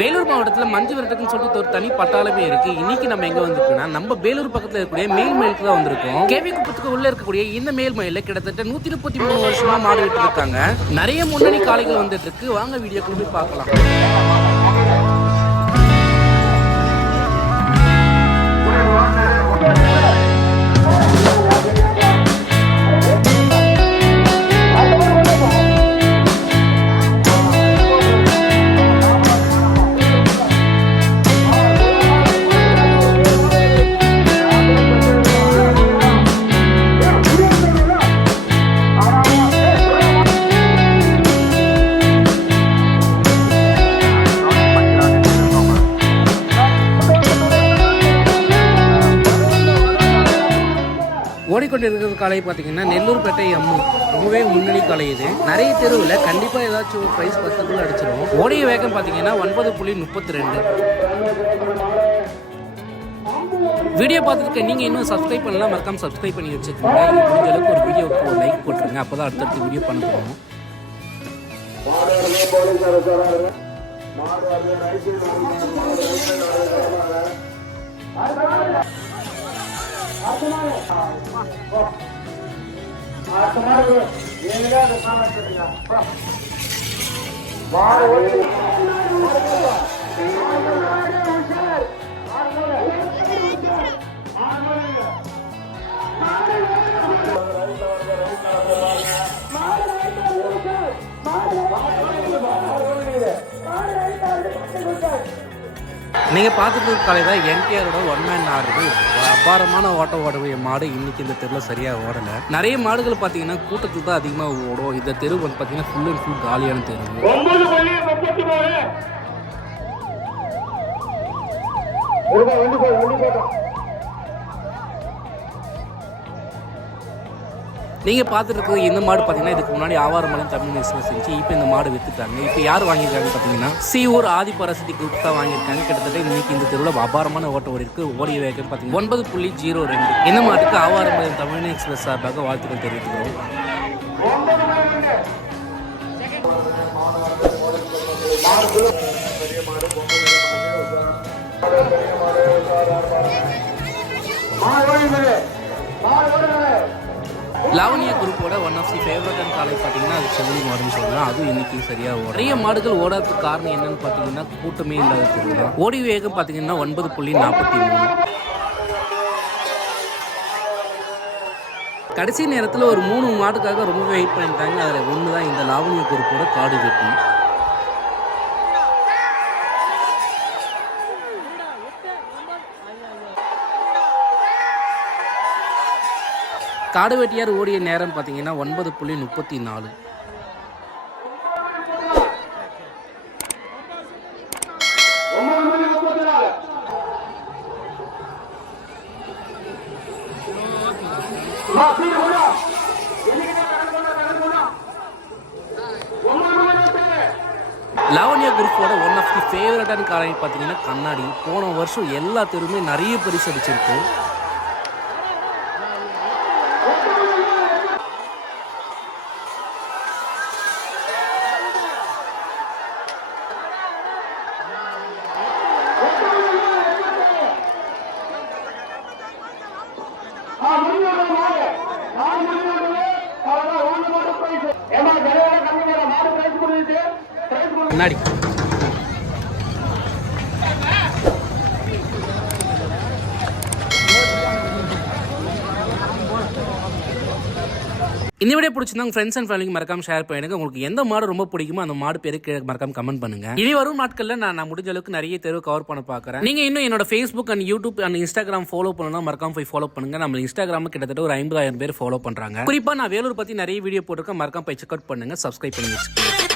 வேலூர் மாவட்டத்தில் மஞ்சு விரட்டுக்குன்னு சொல்லிட்டு ஒரு தனி பட்டாளமே இருக்கு. இன்னைக்கு நம்ம எங்க வந்திருக்கோம்னா நம்ம வேலூர் பக்கத்தில் இருக்கக்கூடிய மேல்மயிலுக்கு தான் வந்திருக்கோம். கேவி குப்பத்துக்கு உள்ள இருக்கக்கூடிய இந்த மேல்மயில கிட்டத்தட்ட 133 வருஷமா மாடு விட்டு இருக்காங்க. நிறைய முன்னணி காளைகள் வந்துட்டு இருக்கு. வாங்க வீடியோக்குள்ள போய் பார்க்கலாம். ஓடிக்கொண்டிருக்கிற காலை பார்த்தீங்கன்னா நெல்லூர்பேட்டை அம்மு ரொம்பவே முன்னணி காலை. இது நிறைய தெருவில் கண்டிப்பாக ஏதாச்சும் ஒரு ப்ரைஸ் 10 அடிச்சிடும். ஓடிய வேகம் பார்த்தீங்கன்னா 9.32. வீடியோ பார்த்துட்டு நீங்கள் இன்னும் சப்ஸ்கிரைப் பண்ணலாம், மறக்காம சப்ஸ்கிரைப் பண்ணி வச்சுக்கோங்க. முடிஞ்ச அளவுக்கு ஒரு வீடியோவுக்கு ஒரு லைக் போட்டுருங்க, அப்போ தான் அடுத்தடுத்து வீடியோ பண்ண போகணும். நீங்கள் பார்த்துட்டு இருக்க காலை தான் என்டிஆரோட ஒன் மேன் ஆடுறது. அபாரமான ஓடக்கூடிய மாடு இன்னைக்கு இந்த தெருவில் சரியாக ஓடலை. நிறைய மாடுகள் பார்த்தீங்கன்னா கூட்டத்துக்கு தான் அதிகமாக ஓடும். இந்த தெரு வந்து பார்த்தீங்கன்னா ஃபுல் அண்ட் ஃபுல் காலியான தெரு. நீங்கள் பார்த்துட்டு இருக்கிறது இந்த மாடு பார்த்தீங்கன்னா இதுக்கு முன்னாடி ஆவாரமலையும் தமிழ் நேசில் செஞ்சு இப்போ இந்த மாடு விற்றுட்டாங்க. இப்போ யார் வாங்கியிருக்காங்கன்னு பார்த்தீங்கன்னா சீவூர் ஆதிபராசக்தி குரூப் தான் வாங்கியிருக்காங்க. கிட்டத்தட்ட இன்னைக்கு இந்த தெருவில் அபாரமான ஓட்ட ஓடி இருக்கு. ஓடிய வேகம் பார்த்தீங்கன்னா 9.02. இந்த மாட்டுக்கு ஆவாரமலையும் தமிழ் எக்ஸ்பிரஸ் சார்பாக வாழ்த்துக்கள் தெரிவித்துக்கிறோம். லாவணியா குரூப்போட ஒன் ஆஃப் தி ஃபேவரட் காலை பார்த்தீங்கன்னா அது செவலி மாடுன்னு சொல்லலாம். அதுவும் இன்னைக்கு சரியாக ஓடும். நிறைய மாடுகள் ஓடாததுக்கு காரணம் என்னன்னு பார்த்தீங்கன்னா கூட்டமே இல்லாத தெருதான். ஓடி வேகம் பார்த்தீங்கன்னா 9.43. கடைசி நேரத்தில் ஒரு 3 மாடுக்காக ரொம்ப வெயிட் பண்ணிட்டாங்க. அதில் ஒன்று தான் இந்த லாவணியா குரூப்போட காடு வெட்டி. காடு வெட்டியார் ஓடிய நேரம் பார்த்தீங்கன்னா 9.34. லாவணியா குரூப்போட ஒன் ஆஃப் தி ஃபேவரட்டான காரணம் பார்த்தீங்கன்னா கண்ணாடி. போன வருஷம் எல்லா தெருவுமே நிறைய பரிசு அடிச்சிருக்கு. கண்ணாடி இந்த வீடியோ பிடிச்சிருந்தா உங்க ஃப்ரெண்ட்ஸ் அண்ட் ஃபேமிலிக்கு மறக்காம ஷேர் பண்ணுங்க. உங்களுக்கு எந்த மாடு ரொம்ப பிடிக்குமோ அந்த மாடு பேருக்கு மறக்காம கமெண்ட் பண்ணுங்க. இனி வரும் நாட்கள்ல நான் முடிஞ்ச அளவுக்கு நிறைய தெருவு கவர் பண்ண பாக்குறேன். நீங்க இன்னும் என்னோட Facebook and YouTube and Instagram follow பண்ணணும், மறக்காம போய் ஃபாலோ பண்ணுங்க. நம்ம இன்ஸ்டாகிராம் கிட்டத்தட்ட ஒரு 50,000 பேர் ஃபாலோ பண்றாங்க. குறிப்பா நான் வேலூர் பத்தி நிறைய வீடியோ போட்டிருக்கேன், மறக்காம போய் செக் அவுட் பண்ணுங்க, சப்ஸ்கிரைப் பண்ணி வச்சுக்கோங்க.